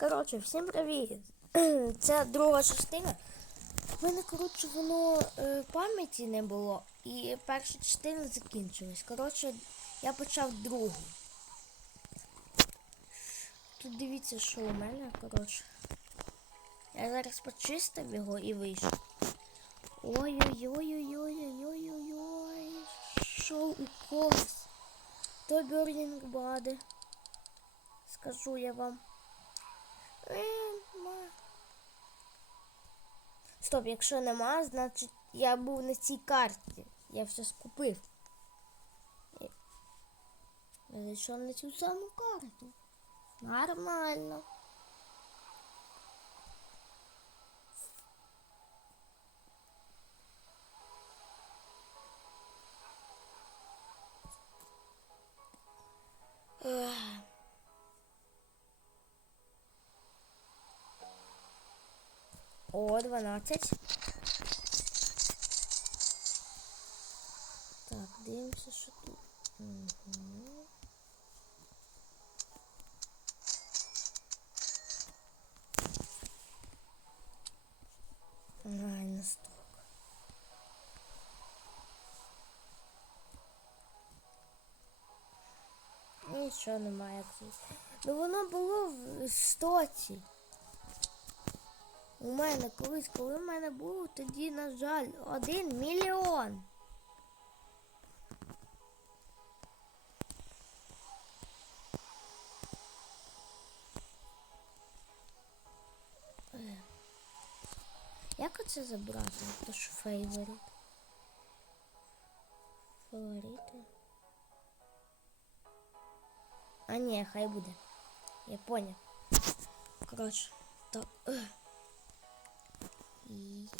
Коротше, всім привіт! Це друга частина. У мене, коротше, воно е, пам'яті не було, і перша частина закінчилась. Коротше, я почав другу. Тут дивіться, що у мене, коротше. Я зараз почистив його і вийшов. Ой-ой-ой-ой-ой-ой-ой-ой. Що у когось? То Burning Body. Скажу я вам. Е. Стоп, якщо нема, значить я був на цій карті. Я все скупив. Я я зайшов на цю саму карту. Нормально. Ех. О, 12. Так, дивимося, що тут. Угу. Реально сток. Нічого немає. Ну воно було в стоці. У мене колись, коли в мене було, тоді, на жаль, один мільйон. Е. Як оце забрати? То ж фейворит. Фаворити. А ні, хай буде. Я поняв. Коротше, так.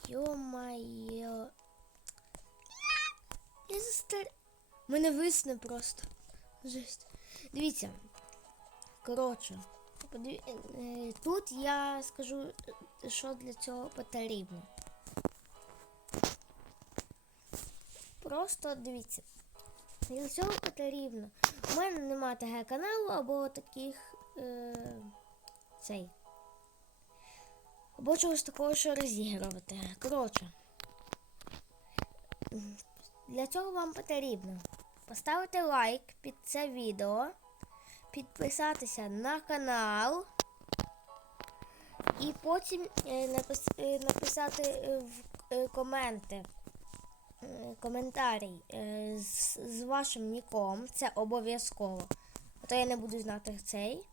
Ё-моё. Я застар... Мене висне просто. Жесть. Дивіться. Коротше. е, Тут я скажу, е, що для цього потрібно. Просто дивіться. Для цього потрібно. У мене немає ТГ каналу або таких е, цей. Або чогось такого, що розігрувати. Коротше. Для цього вам потрібно поставити лайк під це відео, підписатися на канал і потім е, е, написати в е, коменти. Коментарій з, з вашим ніком, це обов'язково. А то я не буду знати цей.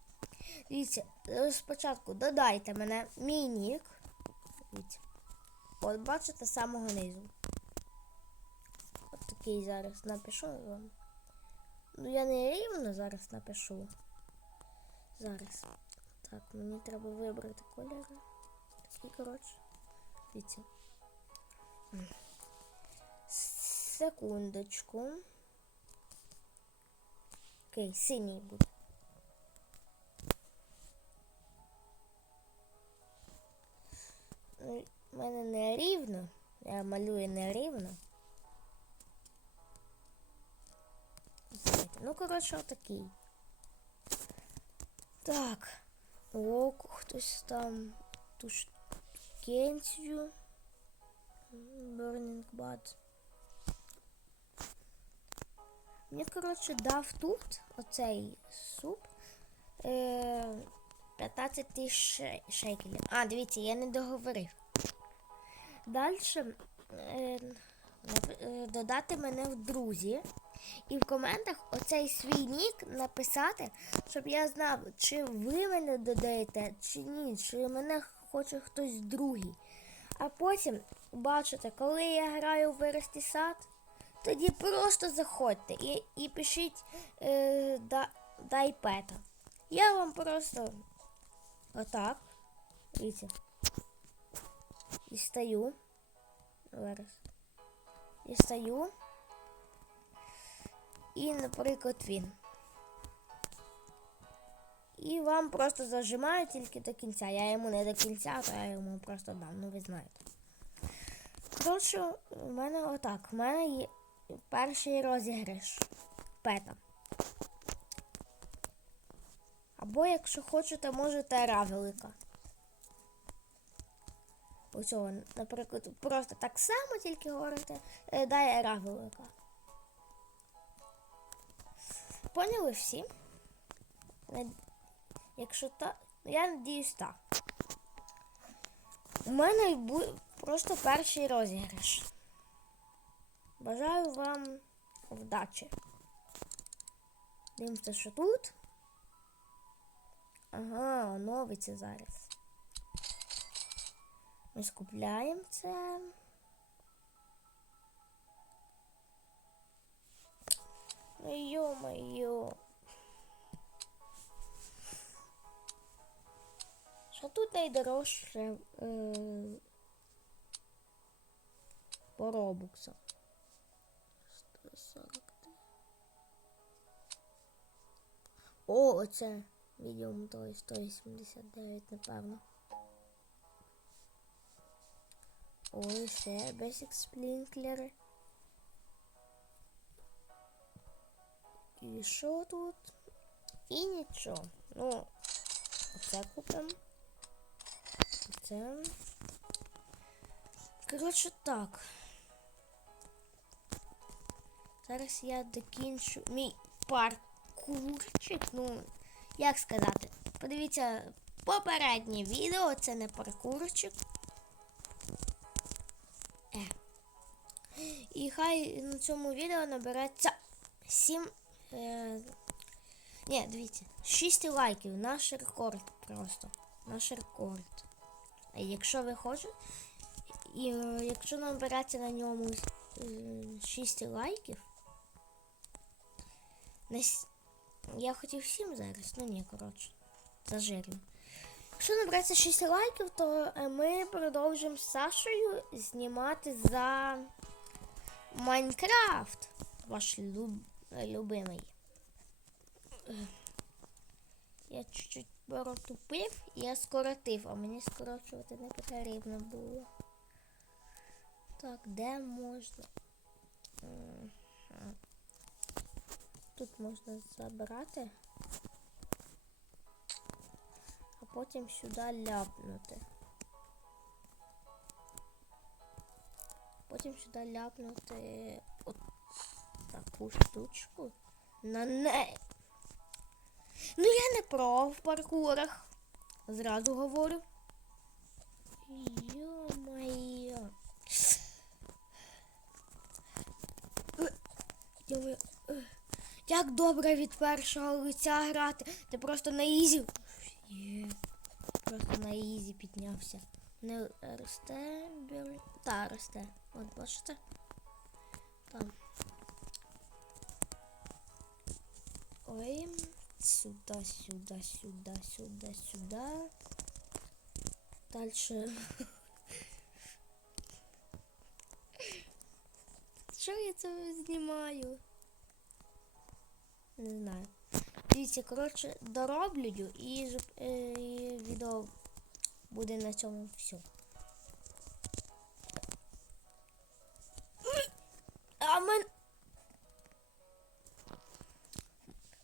Дивіться, е, спочатку додайте мене мій нік. Дивіться. От бачите з самого низу. От такий зараз напишу вам. Ну я не рівно зараз напишу. Зараз. Так, мені треба вибрати кольори. Такі, коротше. Дивіться. Секундочку. Окей, синій буде. У мене не рівно. Я малюю не рівно. Ну, коротше, отакий. Так. О, хтось там туш кенцію. Burning Bad. Мені, коротше, дав тут оцей суп. Е, 15 тисяч ше- шекелів. А, дивіться, я не договорив. Далі е, е, додати мене в друзі. І в коментах оцей свій нік написати, щоб я знав, чи ви мене додаєте, чи ні, чи мене хоче хтось другий. А потім, бачите, коли я граю в вирості сад, тоді просто заходьте і, і пишіть е, да, дай пета. Я вам просто отак. Дивіться. Дістаю. Зараз. Дістаю. І, наприклад, він. І вам просто зажимаю тільки до кінця. Я йому не до кінця, то я йому просто дам, ну ви знаєте. Коротше, у мене отак. У мене є перший розіграш. Пета. Або, якщо хочете, можете ера велика. Оцього, наприклад, просто так само тільки говорите, е, дай ера велика. Поняли всі? Якщо так, я надіюсь так. У мене бу- просто перший розіграш. Бажаю вам вдачі. Дивимося, що тут. Ага, оновиться зараз. Ми скупляємо це. Ну, Йо-моє. Що тут найдорожче е, по робуксам? 143. О, оце відео той 189, напевно. Ой, ще Basic Sprinkler. І що тут? І нічого. Ну, оце купимо. Це. Коротше так. Зараз я докінчу мій паркурчик. Ну, Як сказати? Подивіться попереднє відео, це не паркурчик. Е. І хай на цьому відео набереться 7. Е, ні, дивіться, 6 лайків. Наш рекорд просто. Наш рекорд. Якщо ви хочете, і е, якщо набереться на ньому е, 6 лайків, на я хотів 7 зараз, ну ні, коротше, зажирно. Якщо набереться 6 лайків, то е, ми продовжимо з Сашею знімати за Майнкрафт. Ваш люб... е, любимий. Я чуть-чуть протупив і я скоротив, а мені скорочувати не потрібно було. Так, де можна? Тут можна забрати, а потім сюди ляпнути. Потім сюди ляпнути от таку штучку на неї. Ну я не про в паркурах. Зразу говорю. Йо-моє. Е, йо-моє, е. Як добре від першого лиця грати. Ти просто на ізі. Просто на ізі піднявся. Не росте, бери. Та, росте. От бачите? Там. Ой. Сюда, сюда, сюда, сюда, сюда. Дальше. Що я це знімаю? Не знаю. Дивіться, коротше, дороблю і, е, і відео буде на цьому все. А мен...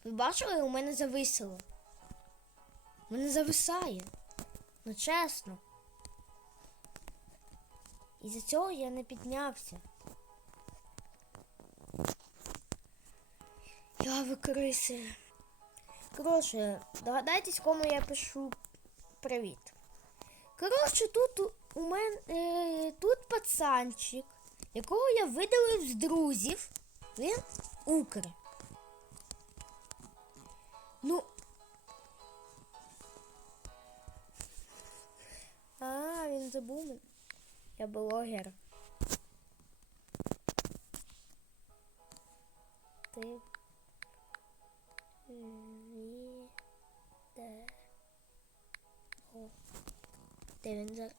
Ви бачили, у мене зависило. У мене зависає. Ну чесно. Із-за цього я не піднявся. Ви криси. Коротше, догадайтесь, кому я пишу привіт. Коротше, тут у- мене е, тут пацанчик, якого я видалив з друзів. Він укр. Ну. А, він забув. мене. Я блогер. Ти. Де.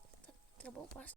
О. Де